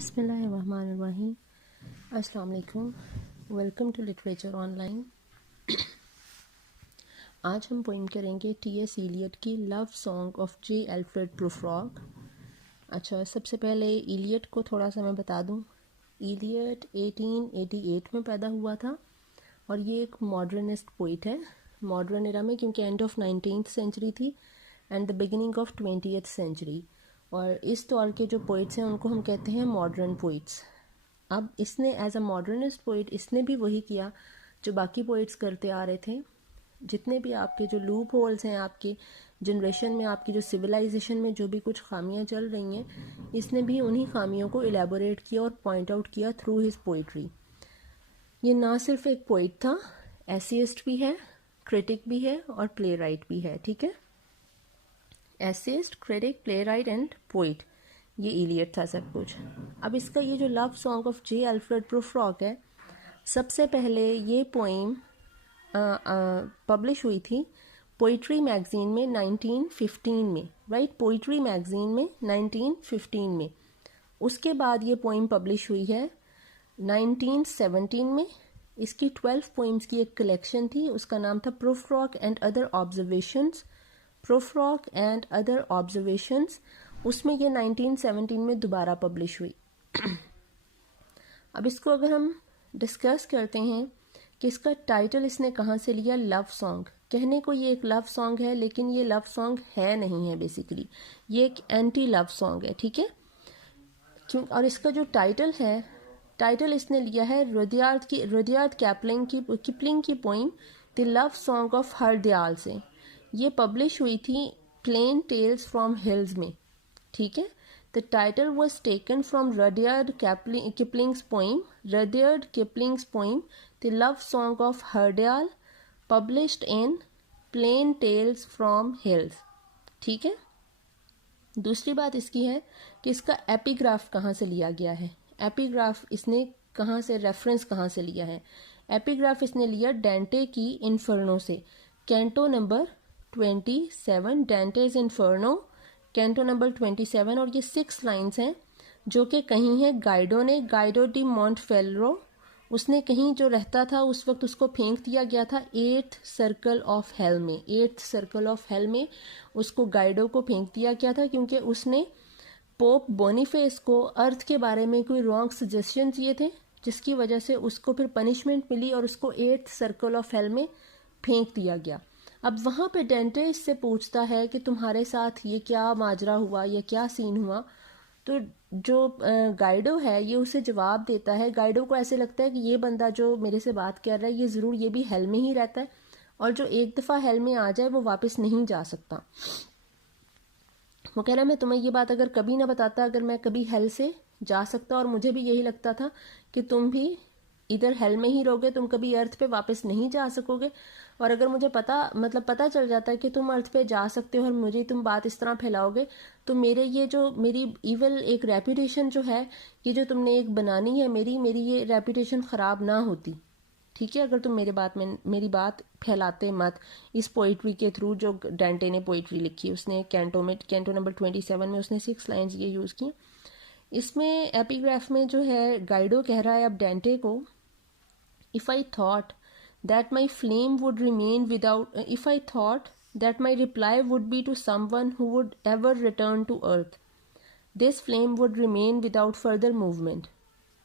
बिस्मिल्लाहिर्रहमानिर्रहीम। अस्सलाम वालेकुम। Welcome to literature online. आज हम पोइम करेंगे टी.एस. इलियट की love song of J. Alfred Prufrock. अच्छा, सबसे पहले इलियट को थोड़ा सा मैं बता दूं। इलियट 1888 में पैदा हुआ था और ये एक मॉडर्निस्ट पोइट है। मॉडर्न एरा में, क्योंकि एंड ऑफ 19th सेंचुरी थी and the beginning of 20th century. और इस दौर के जो पोइट्स हैं उनको हम कहते हैं मॉडर्न पोइट्स। अब इसने एज अ मॉडर्निस्ट पोइट इसने भी वही किया जो बाकी पोइट्स करते आ रहे थे। जितने भी आपके जो लूप होल्स हैं, आपके जनरेशन में, आपकी जो सिविलाइजेशन में जो भी कुछ खामियां चल रही हैं, इसने भी उन्हीं खामियों को एलेबोरेट किया और पॉइंट आउट किया थ्रू हिज पोइट्री। ये ना सिर्फ एक पोइट था, एसेइस्ट भी है, क्रिटिक भी है और प्ले राइट भी है। ठीक है, essayist, critic, playwright and poet, ये इलियट था सब कुछ। अब इसका ये जो love song of J. Alfred Prufrock है, सबसे पहले ये पोइम पब्लिश हुई थी पोइट्री मैगजीन में 1915 में, राइट, पोइट्री मैगजीन में 1915 में। उसके बाद ये पोइम पब्लिश हुई है 1917 में। इसकी 12 पोइम्स की एक कलेक्शन थी, उसका नाम था Prufrock and other observations. Prufrock and other observations, उसमें ये 1917 में दोबारा पब्लिश हुई। अब इसको अगर हम डिस्कस करते हैं कि इसका टाइटल इसने कहाँ से लिया, लव सॉन्ग। कहने को ये एक लव सॉन्ग है, लेकिन ये लव सॉन्ग है नहीं है। बेसिकली ये एक एंटी लव सॉन्ग है। ठीक है, क्यों? और इसका जो टाइटल है, टाइटल इसने लिया है रुडयार्ड किपलिंग की poem the love song of Hardayal से। ये पब्लिश हुई थी प्लेन टेल्स फ्रॉम हिल्स में। ठीक है, the title was taken from Rudyard Kipling's poem the love song of Hardyal, published in plain tales from hills. ठीक है, दूसरी बात इसकी है कि इसका एपिग्राफ कहाँ से लिया गया है। एपिग्राफ इसने कहाँ से, रेफरेंस कहाँ से लिया है। एपिग्राफ इसने लिया डेंटे की इन्फर्नो से, canto number 27, Dante's Inferno, canto number 27। और ये 6 लाइन्स हैं जो कि कहीं है गाइडो डी मॉन्टफेल्रो, उसने कहीं जो रहता था उस वक्त उसको फेंक दिया गया था 8th सर्कल ऑफ हेल में। 8th सर्कल ऑफ हेल में उसको गाइडो को फेंक दिया गया था, क्योंकि उसने पोप बोनीफेस को अर्थ के बारे में कोई रॉन्ग सजेशन दिए थे, जिसकी वजह से उसको फिर पनिशमेंट मिली और उसको 8th सर्कल ऑफ हेल में फेंक दिया गया। अब वहाँ पे डेंटे इससे पूछता है कि तुम्हारे साथ ये क्या माजरा हुआ, ये क्या सीन हुआ। तो जो गाइडो है ये उसे जवाब देता है। गाइडो को ऐसे लगता है कि ये बंदा जो मेरे से बात कर रहा है ये ज़रूर ये भी हेल में ही रहता है, और जो एक दफ़ा हेल में आ जाए वो वापस नहीं जा सकता। वो कह रहा है मैं तुम्हें ये बात अगर कभी ना बताता, अगर मैं कभी हेल से जा सकता, और मुझे भी यही लगता था कि तुम भी इधर हेल में ही रहोगे, तुम कभी अर्थ पे वापस नहीं जा सकोगे। और अगर मुझे पता चल जाता है कि तुम अर्थ पे जा सकते हो और मुझे तुम बात इस तरह फैलाओगे, तो मेरी इवल एक रेपुटेशन जो है, ये जो तुमने एक बनानी है मेरी ये रेपुटेशन ख़राब ना होती। ठीक है, अगर तुम मेरी बात फैलाते मत। इस पोइट्री के थ्रू जो डेंटे ने पोइट्री लिखी, उसने कैंटो नंबर 27 में उसने 6 लाइन्स ये यूज़ की। इसमें एपिग्राफ में जो है गाइडो कह रहा है अब डेंटे को, if I thought that my reply would be to someone who would ever return to earth, this flame would remain without further movement.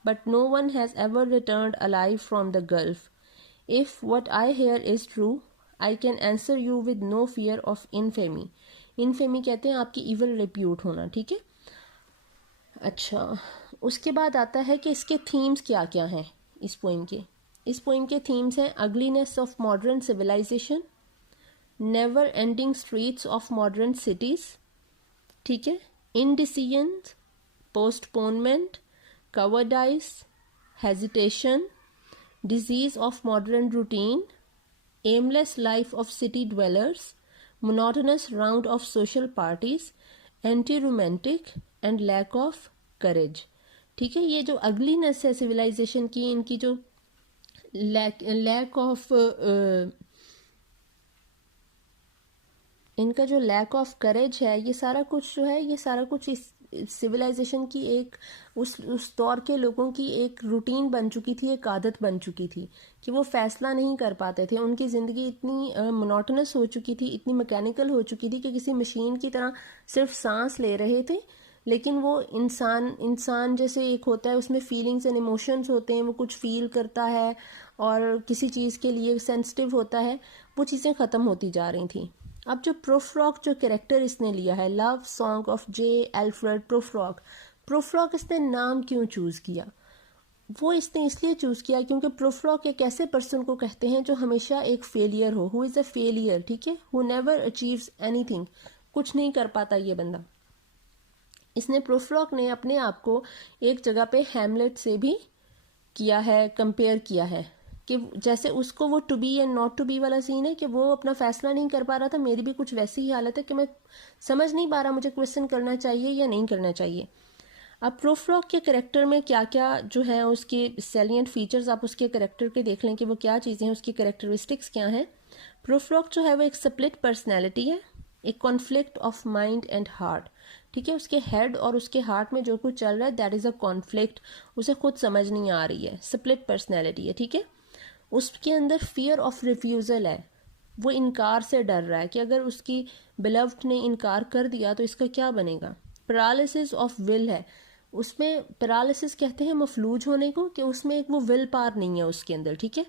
But no one has ever returned alive from the gulf. If what I hear is true, I can answer you with no fear of infamy. Infamy कहते हैं आपकी evil repute होना। ठीक है, अच्छा, उसके बाद आता है कि इसके थीम्स क्या क्या हैं इस पोइम के। इस पोइम के थीम्स हैं ugliness of modern civilisation, never ending streets of modern cities, ठीक है, indecision, postponement, cowardice, hesitation, disease of modern routine, aimless life of city dwellers, monotonous round of social parties, anti romantic and lack of courage. ठीक है, ये जो ugliness है civilisation की, इनकी जो इनका जो लैक ऑफ करेज है, ये सारा कुछ जो है, ये सारा कुछ सिविलाइजेशन की एक उस दौर के लोगों की एक रूटीन बन चुकी थी, एक आदत बन चुकी थी कि वो फैसला नहीं कर पाते थे। उनकी ज़िंदगी इतनी मोनोटोनस हो चुकी थी, इतनी मैकेनिकल हो चुकी थी कि किसी मशीन की तरह सिर्फ सांस ले रहे थे, लेकिन वो इंसान जैसे एक होता है, उसमें फीलिंग्स एंड इमोशंस होते हैं, वो कुछ फील करता है और किसी चीज़ के लिए सेंसिटिव होता है, वो चीज़ें ख़त्म होती जा रही थी। अब जो प्रोफ्रॉक जो कैरेक्टर इसने लिया है, love song of J Alfred प्रोफ्रॉक इसने नाम क्यों चूज़ किया? वो इसने इसलिए चूज़ किया क्योंकि प्रोफ्रॉक एक ऐसे पर्सन को कहते हैं जो हमेशा एक फेलियर हो, हु इज़ अ फेलियर, ठीक है, हु नेवर अचीव्स एनीथिंग, कुछ नहीं कर पाता ये बंदा। इसने प्रोफ्रॉक ने अपने आप को एक जगह पे हैमलेट से भी किया है, कंपेयर किया है कि जैसे उसको वो to be and not to be वाला सीन है कि वो अपना फैसला नहीं कर पा रहा था, मेरी भी कुछ वैसी ही हालत है कि मैं समझ नहीं पा रहा मुझे क्वेश्चन करना चाहिए या नहीं करना चाहिए। अब प्रोफ्रॉक के करेक्टर में क्या क्या जो है उसके सैलिएंट फीचर्स आप उसके करेक्टर के देख लें कि वो क्या चीज़ें हैं, उसकी करेक्टरिस्टिक्स क्या हैं। प्रोफ्रॉक जो है वो एक स्प्लिट पर्सनैलिटी है, एक conflict of mind and heart, ठीक है, उसके हेड और उसके हार्ट में जो कुछ चल रहा है दैट इज़ अ कॉन्फ्लिक्ट, उसे खुद समझ नहीं आ रही है, स्प्लिट पर्सनैलिटी है, ठीक है। उसके अंदर फियर ऑफ रिफ्यूज़ल है, वो इनकार से डर रहा है कि अगर उसकी बिलव्ड ने इनकार कर दिया तो इसका क्या बनेगा। पैरालिसिस ऑफ विल है, उसमें पैरालिसिस कहते हैं मफलूज होने को, कि उसमें एक वो विल पार नहीं है उसके अंदर, ठीक है।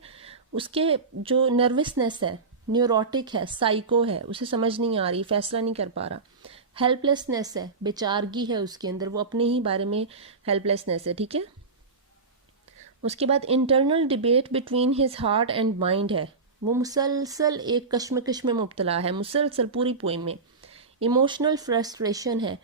उसके जो नर्वसनेस है, न्यूरोटिक है, साइको है, उसे समझ नहीं आ रही, फैसला नहीं कर पा रहा। हेल्पलेसनेस है, बेचारगी है उसके अंदर, वो अपने ही बारे में हेल्पलेसनेस है, ठीक है। उसके बाद internal debate between his heart and mind है, वो मुसलसल एक कश्मकश में मुब्तला है, मुसलसल पूरी पोइम में। इमोशनल फ्रस्ट्रेशन है,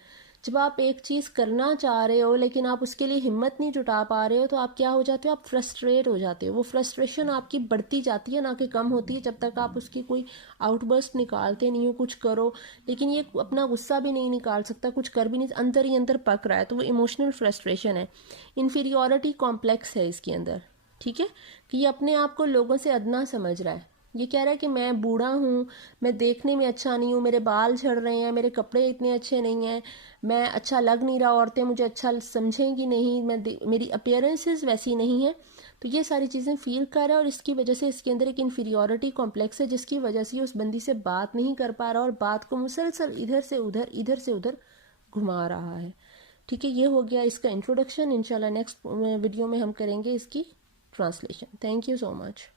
जब आप एक चीज़ करना चाह रहे हो लेकिन आप उसके लिए हिम्मत नहीं जुटा पा रहे हो तो आप क्या हो जाते हो, आप फ्रस्ट्रेट हो जाते हो। वो फ्रस्ट्रेशन आपकी बढ़ती जाती है ना कि कम होती है, जब तक आप उसकी कोई आउटबर्स्ट निकालते नहीं हो, कुछ करो, लेकिन ये अपना गुस्सा भी नहीं निकाल सकता, कुछ कर भी नहीं, अंदर ही अंदर पक रहा है, तो वो इमोशनल फ्रस्ट्रेशन है। इन्फीरियोरिटी कॉम्प्लेक्स है इसके अंदर, ठीक है, कि ये अपने आप को लोगों से अदना समझ रहा है। ये कह रहा है कि मैं बूढ़ा हूँ, मैं देखने में अच्छा नहीं हूँ, मेरे बाल झड़ रहे हैं, मेरे कपड़े इतने अच्छे नहीं हैं, मैं अच्छा लग नहीं रहा, औरतें मुझे अच्छा समझेंगी नहीं, मेरी अपीयरेंसेस वैसी नहीं है। तो ये सारी चीज़ें फील कर रहा है और इसकी वजह से इसके अंदर एक इन्फीरियोरिटी कॉम्प्लेक्स है, जिसकी वजह से उस बंदी से बात नहीं कर पा रहा और बात को मुसलसल इधर से उधर घुमा रहा है, ठीक है। ये हो गया इसका इंट्रोडक्शन। इंशाल्लाह नेक्स्ट वीडियो में हम करेंगे इसकी translation. Thank you so much.